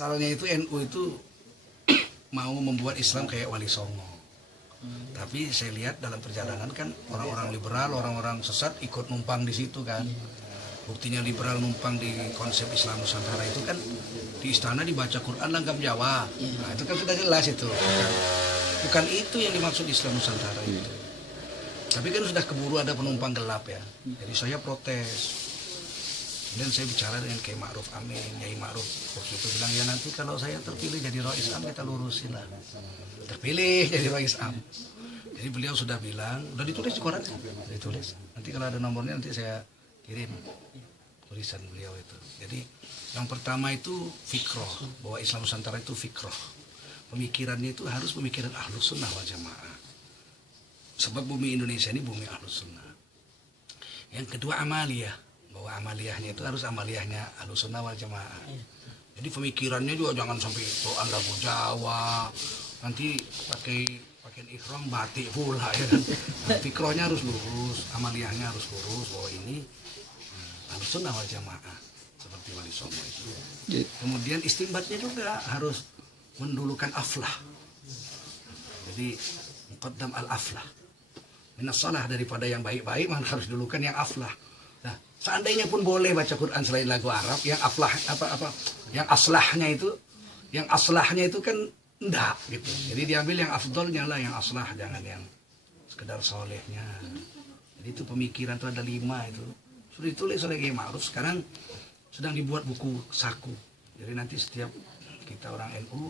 Asalnya itu NU itu mau membuat Islam kayak Wali Songo. Tapi saya lihat dalam perjalanan kan orang-orang liberal, orang-orang sesat ikut numpang di situ kan. Buktinya liberal numpang di konsep Islam Nusantara itu kan di istana dibaca Quran langgam Jawa. Nah, itu kan sudah jelas itu. Bukan itu yang dimaksud Islam Nusantara itu. Tapi kan sudah keburu ada penumpang gelap ya. Jadi saya protes. Dan saya bicara dengan Kiai Ma'ruf Amin, Nyai Ma'ruf waktu itu bilang ya nanti kalau saya terpilih jadi Rais Am kita lurusin lah. Terpilih jadi Rais Am. Jadi beliau sudah bilang, udah ditulis di koran, ditulis. Nanti kalau ada nomornya nanti saya kirim tulisan beliau itu. Jadi yang pertama itu fikroh, bahwa Islam Nusantara itu fikroh. Pemikirannya itu harus pemikiran Ahlus Sunnah wal Jamaah. Sebab bumi Indonesia ini bumi Ahlus Sunnah. Yang kedua amaliyah, bahwa amaliyahnya itu harus amaliyahnya Ahlus Sunnah wal Jamaah. Jadi pemikirannya juga jangan sampai Quran lagu Jawa, nanti pakai ihram batik pula ya kan. Nah, fikrohnya harus lurus, amaliyahnya harus lurus bahwa ini Ahlus Sunnah wal Jamaah seperti Wali Songo itu. Kemudian istimbatnya juga harus mendulukan aflah. Jadi muqaddam al-aflah. Minas salah daripada yang baik-baik maka harus dulukan yang aflah. Nah, seandainya pun boleh baca Quran selain lagu Arab, yang aflah yang aslahnya itu kan enggak gitu. Jadi diambil yang afdolnya lah, yang aslah, jangan yang sekedar solehnya. Jadi itu pemikiran itu ada 5 itu. Sudah ditulis oleh Kiai Ma'ruf, sekarang sedang dibuat buku saku. Jadi nanti setiap kita orang NU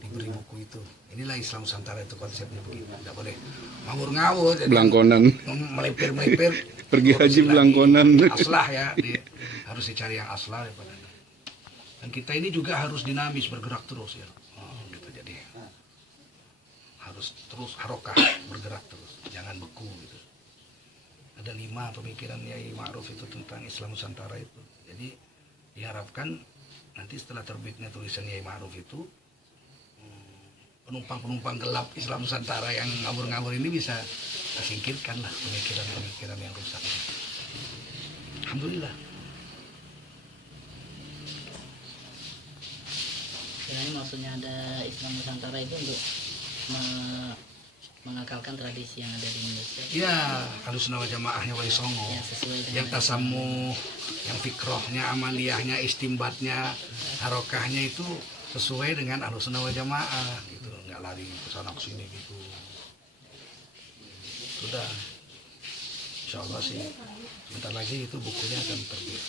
diberi buku itu. Inilah Islam Nusantara itu konsepnya begitu. Tidak boleh ngawur-ngawur. Belangkonan. Melipir-melipir. Pergi haji belangkonan. Aslah ya, harus dicari yang aslah daripada. Dan kita ini juga harus dinamis, bergerak terus ya. Gitu jadi harus terus harokah, bergerak terus, jangan beku gitu. Ada 5 pemikiran Kiai Ma'ruf itu tentang Islam Nusantara itu. Jadi diharapkan nanti setelah terbitnya tulisan Kiai Ma'ruf itu penumpang-penumpang gelap Islam Nusantara yang ngawur-ngawur ini bisa tersingkirkan lah pemikiran-pemikiran yang rusak. Alhamdulillah. Kirain maksudnya ada Islam Nusantara itu untuk mengakalkan tradisi yang ada di Indonesia. Iya, Ahlus Sunnah wal Jamaahnya Wali Songo. Ya, yang tasamuh, yang fikrohnya, amaliyahnya, istimbatnya, harokahnya itu sesuai dengan Ahlus Sunnah wal Jamaah gitu, nggak lari ke sana ke sini gitu. Sudah. Insya Allah sih sebentar lagi itu bukunya akan terbit.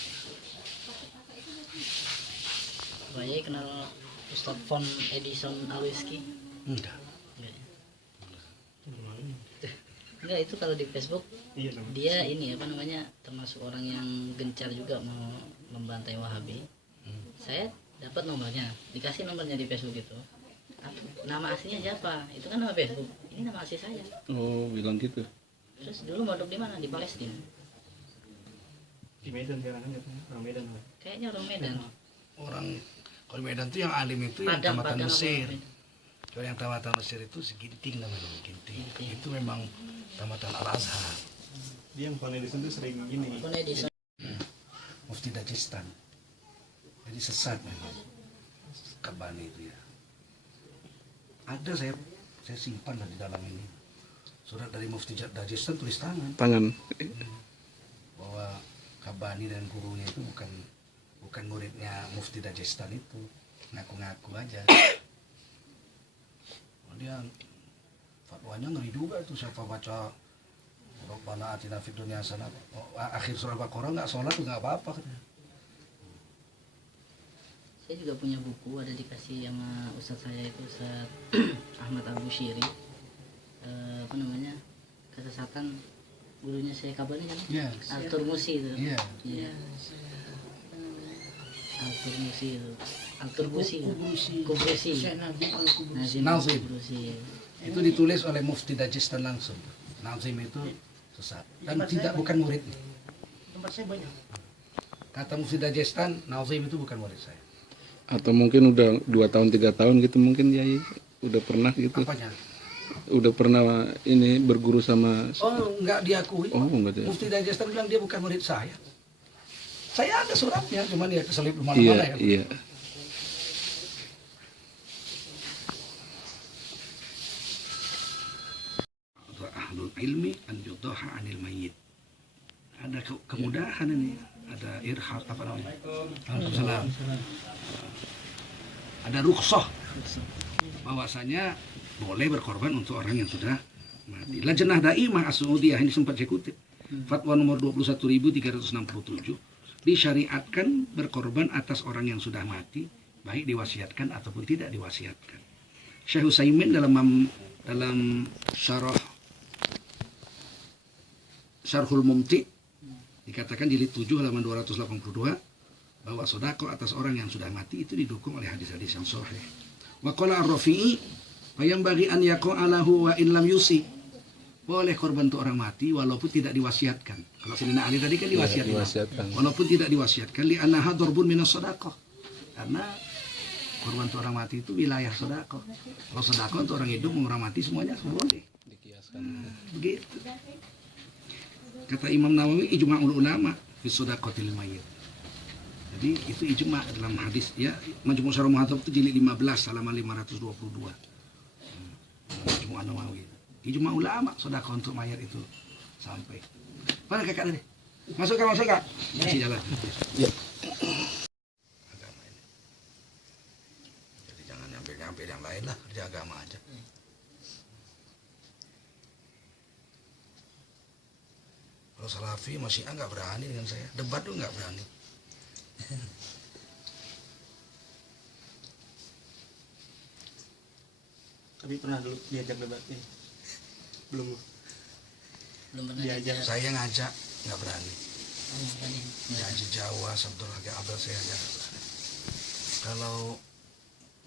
Saya kenal Ustadz Von Edison Alwiski? Enggak. Enggak, itu kalau di Facebook dia ini apa namanya termasuk orang yang gencar juga mau membantai Wahabi. Saya dapat nomornya, dikasih nomornya di Facebook itu. Nama aslinya siapa? Itu kan nama Facebook. Ini nama asli saya. Oh, bilang gitu. Terus dulu mondok di mana? Di Palestina. Di Medan sekarang kan katanya orang Medan. Kayaknya orang Medan. Orang kalau Medan itu yang alim itu yang tamatan Mesir. Kalau yang tamatan Mesir itu seginting namanya, Ginting. Itu memang tamatan Al-Azhar. Dia yang Von Edison tuh sering gini. Von Edison. Mufti Dajistan. Jadi sesat memang. Kabani itu ya. Ada saya simpan lah di dalam ini. Surat dari Mufti Dajistan tulis tangan. Bahwa Kabani dan gurunya itu bukan muridnya Mufti Dajistan itu. Ngaku-ngaku aja. Dia fatwanya ngeri juga itu, siapa baca Rabbana atina fid dunya hasanah akhir surah Baqarah nggak sholat tuh nggak apa-apa. Saya juga punya buku, ada dikasih sama ustadz saya itu, Ustadz Ahmad Abu Syiri. Apa namanya, kesesatan gurunya saya kabarnya kan? Iya. Al-Turmusi itu. Iya. Iya. Al-Turmusi itu. Al-Turmusi. Kubrusi. Nazim. Kubrusi. Itu ditulis oleh Mufti Dajistan langsung. Nazim itu sesat dan bukan muridnya. Tempat saya banyak. Kata Mufti Dajistan, Nazim itu bukan murid saya. Atau mungkin udah 2 tahun 3 tahun gitu mungkin ya udah pernah gitu. Apanya? Udah pernah ini berguru sama. Oh, enggak diakui. Oh, enggak dia. Mufti Dajistan bilang dia bukan murid saya. Saya ada suratnya, cuman ya keselip di Iya, mana-mana ya. iya. ilmi an yudaha anil mayyit. Ada kemudahan ini, ada irhab apa namanya? Waalaikumsalam. Ada rukhsah bahwasanya boleh berkorban untuk orang yang sudah mati. Lajnah Daimah As-Saudiyah ini sempat saya kutip. Fatwa nomor 21.367 disyariatkan berkorban atas orang yang sudah mati, baik diwasiatkan ataupun tidak diwasiatkan. Syekh Utsaimin dalam Syarhul Mumti dikatakan jilid 7 halaman 282 bahwa sedekah atas orang yang sudah mati itu didukung oleh hadis-hadis yang sahih. Wa qala Ar-Rafi'i fayambaghi an yaqa'alahu wa in lam yusi. Boleh korban untuk orang mati walaupun tidak diwasiatkan. Kalau Sayyidina Ali tadi kan diwasiatkan. Walaupun tidak diwasiatkan li annaha darbun minas sedekah. Karena korban untuk orang mati itu wilayah sedekah. Kalau sedekah untuk orang hidup, orang mati semuanya boleh. Dikiaskan. Begitu. Kata Imam Nawawi ijma'ul ulama fi sedaqatil mayyit. Jadi itu ijma' dalam hadis ya, Majmu' Syarah Muhadzab itu jilid 15 halaman 522. Majmu' Nawawi. Ijma' ulama sedekah untuk mayat itu sampai. Mana kakak tadi? Masuk Kak. Masih jalan. Ya. Agama ini. Jadi jangan nyampe yang lain lah, kerja agama aja. Kalau Salafi masih nggak berani dengan saya, debat tuh nggak berani. Tapi pernah dulu diajak debatnya? Belum pernah diajak. Saya ngajak nggak berani. kan Haji Jawa, Abdul Hakim Abdul saya ngajak nggak berani. Kalau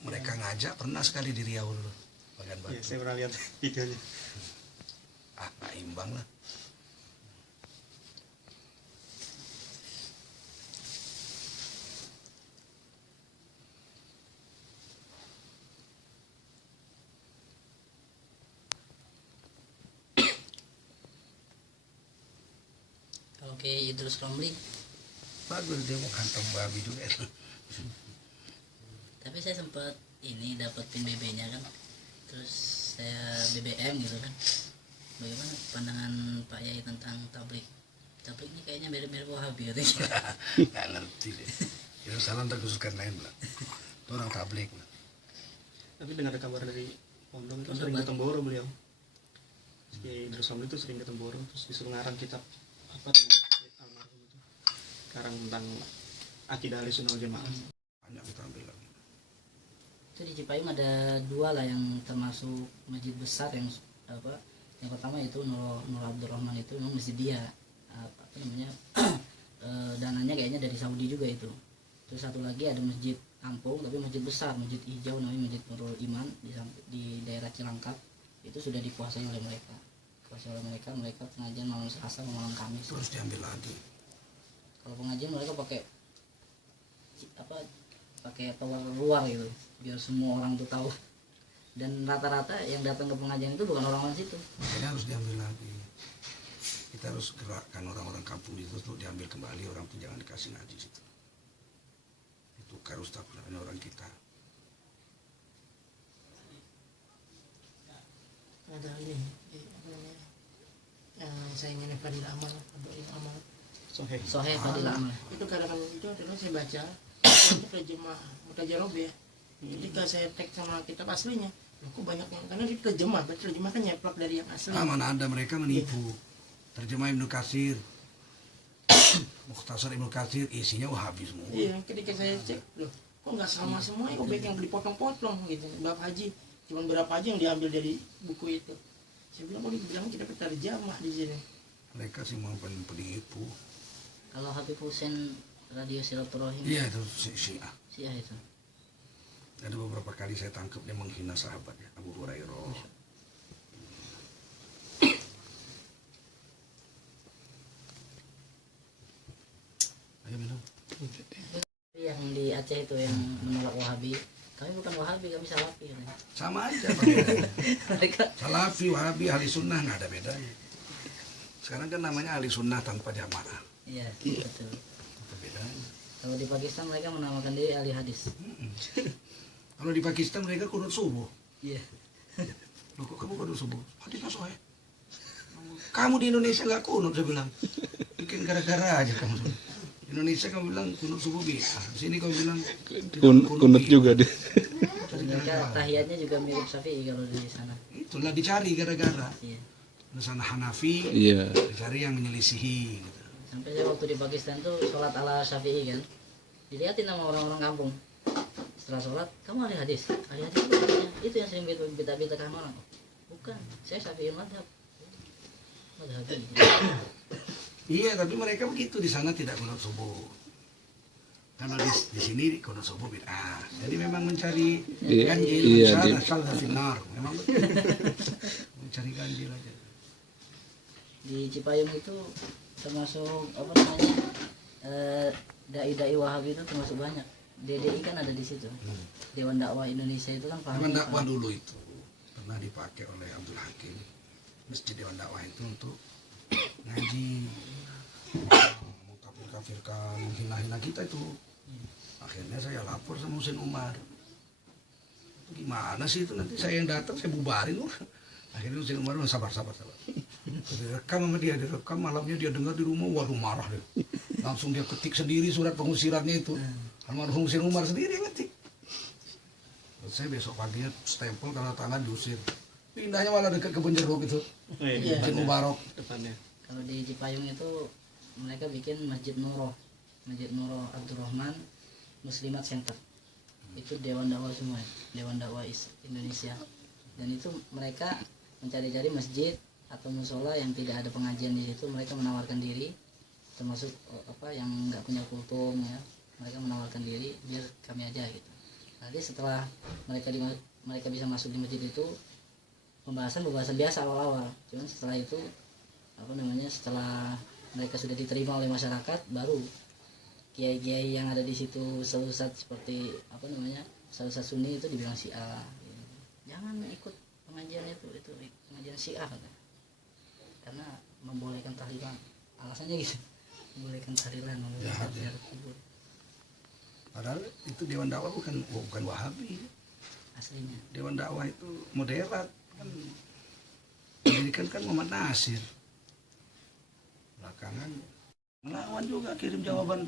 mereka ngajak pernah sekali di Riau dulu, Bagan Batu. Ya, saya pernah lihat videonya. Nggak imbang lah. kalau ke Idrus Romli. Bagus dia mau kantong babi juga. Tapi saya sempat ini dapetin BB-nya kan, terus saya BBM gitu kan. Bagaimana pandangan Pak Yai tentang tablik? Tablik ini kayaknya mirip-mirip Wahabi katanya. Nggak ngerti deh. Itu salam terkhususkan lain lah. Itu orang tablik. Tapi dengar kabar dari Pondok itu sering ke Temboro beliau. Di Idrus Romli itu sering ke Temboro, terus disuruh ngarang kitab apa tuh almarhum itu. Ngarang tentang akidah Ahlussunnah wal Jamaah. Banyak kita ambil lagi. Itu di Cipayung ada dua lah yang termasuk masjid besar yang apa? Yang pertama itu Nur Abdurrahman itu memang masjid dia apa namanya dananya kayaknya dari Saudi juga itu. Terus satu lagi ada masjid kampung tapi masjid besar, masjid hijau namanya Masjid Nurul Iman di daerah Cilangkap. Itu sudah dikuasai oleh mereka. Mereka pengajian malam Selasa malam Kamis. Terus diambil lagi. Kalau pengajian mereka pakai tower luar gitu biar semua orang tuh tahu. Dan rata-rata yang datang ke pengajian itu bukan orang-orang situ. Makanya harus diambil lagi. Kita harus gerakkan orang-orang kampung itu untuk diambil kembali, orang itu jangan dikasih ngaji situ. Itu harus takutnya orang kita. Ada ini apa namanya saingannya Fadil Amal, Fadil Amal. Soheh Fadil Amal. Itu kadang-kadang itu adalah saya baca itu terjemah Mutajarob ya. Ketika saya tag sama kitab aslinya, aku banyak yang karena itu terjemah kan nyeplak dari yang asli. Mana ada mereka menipu. Terjemah Ibnu Katsir, Mukhtasar Ibnu Katsir isinya Wahabi semua. Iya, ketika saya cek, loh, kok nggak sama semua? Kok banyak yang dipotong-potong gitu. Bab haji, cuman berapa aja yang diambil dari buku itu. Saya bilang, kok dibilang kita terjemah di sini. Mereka sih mau penipu. Kalau Habib Hussein Radio Silaturahim. Iya itu Syiah. Syiah itu. Ada beberapa kali saya tangkap dia menghina sahabatnya Abu Hurairah. Ayo minum. Yang di Aceh itu yang menolak Wahabi. Kami bukan Wahabi, kami Salafi katanya. Sama aja perbedaan. Mereka Salafi, Wahabi, Ahli Sunnah nggak ada bedanya. Sekarang kan namanya Ahli Sunnah tanpa jamaah. iya betul. Apa bedanya? Kalau di Pakistan mereka menamakan diri ahli hadis. Kalau di Pakistan mereka kunut subuh. Iya. Loh kok kamu kunut subuh? Hadisnya sahih. Kamu di Indonesia nggak kunut, saya bilang. Bikin gara-gara aja kamu. Indonesia kamu bilang kunut subuh bid'ah. Sini kamu bilang Kunut juga deh. Mereka tahiyatnya juga mirip Syafi'i kalau di sana. Itulah dicari gara-gara. Iya. Di sana Hanafi, Iya. dicari yang menyelisihi. Gitu. Sampai saya waktu di Pakistan tuh sholat ala Syafi'i kan, dilihatin sama orang-orang kampung. Setelah sholat, kamu ahli hadis. Ahli hadis itu artinya, itu yang sering bid'ah-bid'ahkan orang. Bukan, saya Syafi'i madhab. Madhab gitu. Iya, tapi mereka begitu di sana tidak kunut subuh. Kalau di sini kunut subuh bid'ah. Jadi memang mencari Iya, ganjil, iya, salah finar. Memang betul. Mencari ganjil aja. Di Cipayung itu termasuk apa namanya, dai-dai Wahabi itu termasuk banyak. DDI kan ada di situ. Dewan Dakwah Indonesia itu kan paham. Dewan dakwah dulu itu pernah dipakai oleh Abdul Hakim. Masjid Dewan dakwah itu untuk ngaji, mengkafir-kafirkan, menghina-hina kita itu. Akhirnya saya lapor sama Husin Umar. Gimana sih itu, nanti saya yang datang saya bubarin loh. Akhirnya Husin Umar sabar. Direkam sama dia, direkam, malamnya dia dengar di rumah, waduh marah deh. Langsung dia ketik sendiri surat pengusirannya itu. Almarhum Husin Umar sendiri yang ngetik. Terus saya besok paginya stempel tanda tangan diusir. Pindahnya malah dekat kebun jeruk itu. Oh, iya, Masjid Mubarak. depannya. Kalau di Cipayung itu mereka bikin Masjid Nuroh Abdurrahman Muslimat Center. Itu Dewan Dakwah semua, Dewan Dakwah Indonesia. Dan itu mereka mencari-cari masjid atau musola yang tidak ada pengajian di situ, mereka menawarkan diri, termasuk apa yang nggak punya kultum ya, mereka menawarkan diri biar kami aja gitu. Nanti setelah mereka bisa masuk di masjid itu, pembahasan biasa awal-awal, cuman setelah itu apa namanya, setelah mereka sudah diterima oleh masyarakat, baru kiai-kiai yang ada di situ, ustaz seperti apa namanya, ustaz Sunni itu dibilang Syiah, jangan ikut pengajian itu pengajian Syiah katanya. Karena membolehkan tahlilan, alasannya gitu, membolehkan tahlilan, membolehkan ziarah kubur. Padahal itu Dewan Dakwah bukan Wahabi. Aslinya Dewan Dakwah itu moderat kan, mendirikan kan Muhammad Nasir. Belakangan melawan juga, kirim jawaban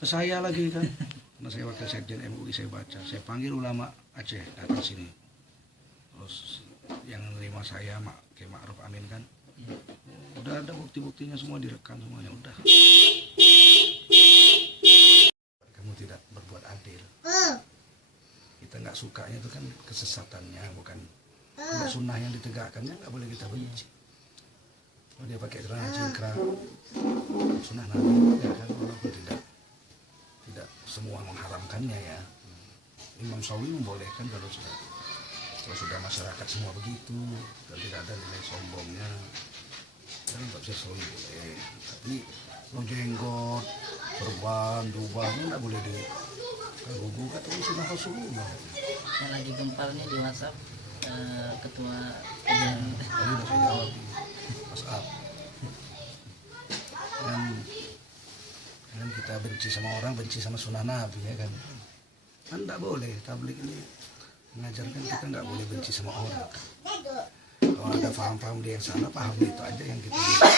ke saya lagi kan. Karena saya wakil sekjen MUI, saya baca, saya panggil ulama Aceh datang sini. Terus yang menerima saya Kiai Ma'ruf Amin kan. Udah ada bukti-buktinya semua, direkam semuanya, udah. Kamu tidak berbuat adil. Kita nggak sukanya itu kan kesesatannya, bukan sunnah yang ditegakkannya, nggak boleh kita benci. Oh, dia pakai celana cingkrang, sunnah Nabi ya kan, walaupun tidak semua mengharamkannya ya. Imam Sawi membolehkan kalau sudah masyarakat semua begitu dan tidak ada nilai sombongnya, kan nggak bisa Sawi boleh. Tapi lo jenggot, perban, dubah, nggak boleh di gugat atau sunnah Rasulullah. yang lagi gempar nih di WhatsApp, ketua Tadi udah saya jawab di WhatsApp. Dan kita benci sama orang, benci sama sunnah Nabi ya kan. Kan nggak boleh, tabligh ini mengajarkan kita nggak boleh benci sama orang. Kalau ada paham-paham dia yang salah, paham itu aja yang kita bisa.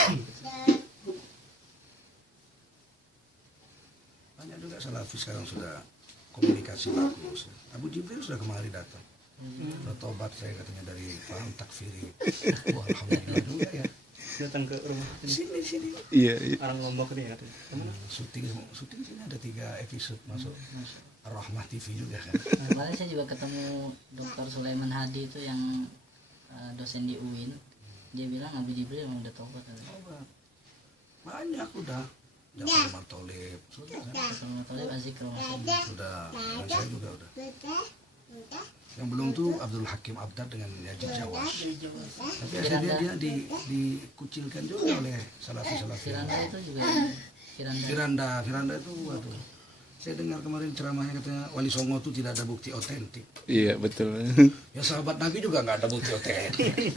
Banyak juga salafi sekarang sudah komunikasi bagus. Abu Jibril sudah kemari datang. Sudah tobat saya katanya dari paham takfiri. Wah, alhamdulillah juga ya. Datang ke rumah Sini. Iya. orang Lombok ini ya katanya. Syuting sini ada 3 episode masuk Ar-Rahmah TV juga kan. Kemarin saya juga ketemu Dr. Sulaiman Hadi itu yang dosen di UIN. Dia bilang Abu Jibril emang udah tobat. Tobat. Banyak udah. Jafar Umar Tholib sudah kan? Sama Talib Azikro Sudah. Dan saya juga udah. Yang belum tuh Abdul Hakim Abdad dengan Yazid Jawas. Tapi akhirnya dia dikucilkan juga oleh salafi-salafi. Firanda itu juga Firanda itu waduh. Saya dengar kemarin ceramahnya katanya Wali Songo itu tidak ada bukti otentik. Iya, betul. Ya sahabat Nabi juga nggak ada bukti otentik.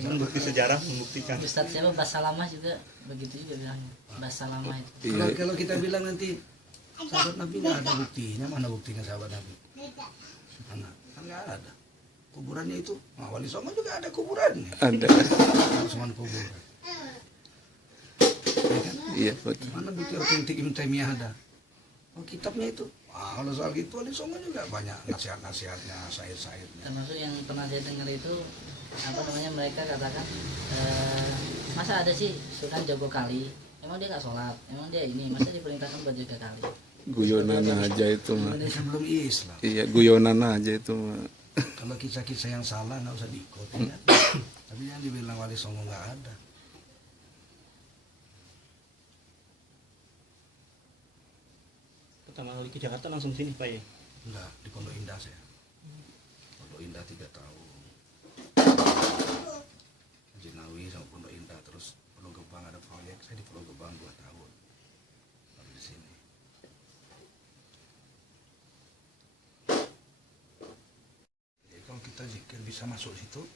Cuman bukti sejarah membuktikan. Ustadz siapa Basalamah juga begitu juga bilangnya. Basalamah itu. Kalau kita bilang nanti sahabat Nabi nggak ada buktinya, mana buktinya sahabat Nabi? Mana? Kan nggak ada. kuburannya itu. Nah, Wali Songo juga ada kuburannya. Ada. Cuma kubur. Iya betul. Mana bukti otentik Ibnu Taimiyah ada? Oh, kitabnya itu. Kalau soal gitu Wali Songo juga banyak nasihat-nasihatnya, syair-syairnya. Termasuk yang pernah saya dengar itu apa namanya, mereka katakan masa ada sih Sunan Jogo Kali, emang dia nggak sholat, emang dia ini, masa diperintahkan buat jaga kali. Guyonan aja itu mah. Sebelum Islam. Iya, guyonan aja itu mah. Kalau kisah-kisah yang salah nggak usah diikuti kan. Tapi yang dibilang Wali Songo nggak ada. Pertama kali ke Jakarta langsung sini Pak ya? Enggak, di Pondok Indah saya. Pondok Indah 3 tahun. Jinawi sama Pondok Indah, terus Pulau Gebang ada proyek, saya di Pulau Gebang 2 tahun. Baru di sini. Jadi kalau kita zikir bisa masuk situ,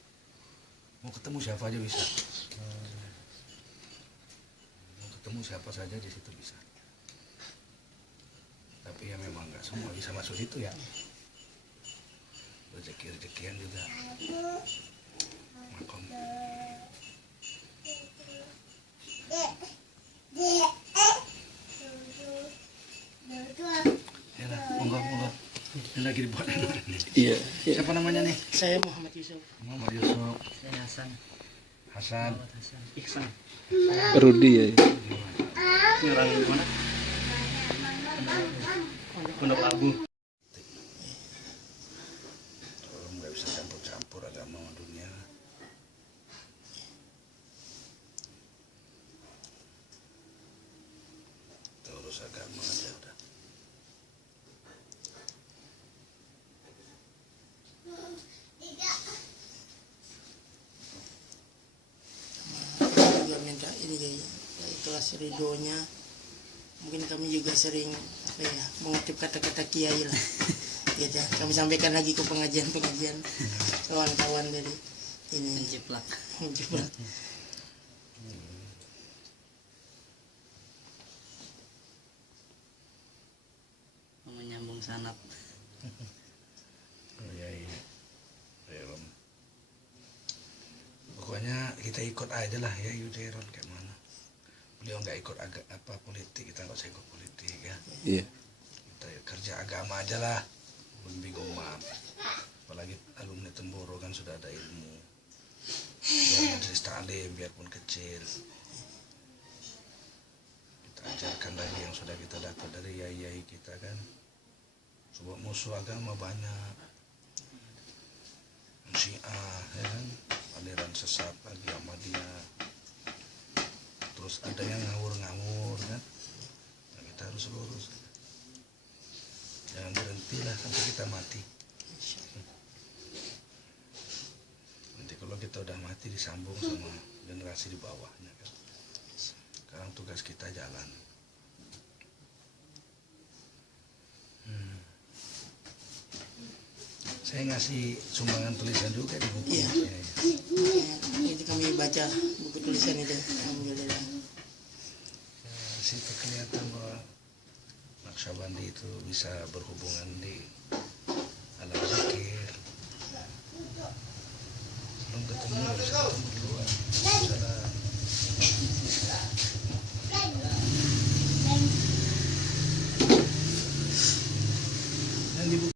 mau ketemu siapa aja bisa. Mau ketemu siapa saja di situ bisa. Tapi ya memang nggak semua bisa masuk situ ya. Rezeki-rezekian juga. Makom. Ya lah, monggo. Ini lagi dibuat. Iya. Siapa namanya nih? Saya Muhammad Yusuf. Muhammad Yusuf. Saya Hasan. Hasan. Muhammad Hasan. Iksan. Rudi ya. Ini orang di mana? Pondok Labu. Tolong nggak bisa campur-campur agama sama dunia. Kita urus agama aja udah. Juga minta ini ya, ikhlas ridhonya. Mungkin kami juga sering apa ya, mengutip kata-kata kiai lah. Gitu. Kami sampaikan lagi ke pengajian-pengajian kawan-kawan dari ini. Menjiplak. Menjiplak. Menyambung sanad. Oh, iya. Ya, Om. Pokoknya kita ikut aja lah ya Yuderon kayak mana. Beliau nggak ikut politik, kita nggak usah ikut politik ya. Iya. Kita kerja agama aja lah, membimbing umat. Apalagi alumni Temboro kan sudah ada ilmu. Ya, majelis taklim biarpun kecil. Kita ajarkan lagi yang sudah kita dapat dari yai-yai kita kan. Sebab musuh agama banyak. Syiah, ya kan? Aliran sesat lagi Ahmadiyah. Terus ada yang ngawur-ngawur kan. Nah, kita harus lurus. Jangan berhentilah sampai kita mati. Nanti kalau kita udah mati disambung sama generasi di bawahnya kan. Sekarang tugas kita jalan. Saya ngasih sumbangan tulisan juga di buku. Iya. Itu kami baca buku tulisan itu. Alhamdulillah. Situ kelihatan bahwa Naqsyabandi itu bisa berhubungan di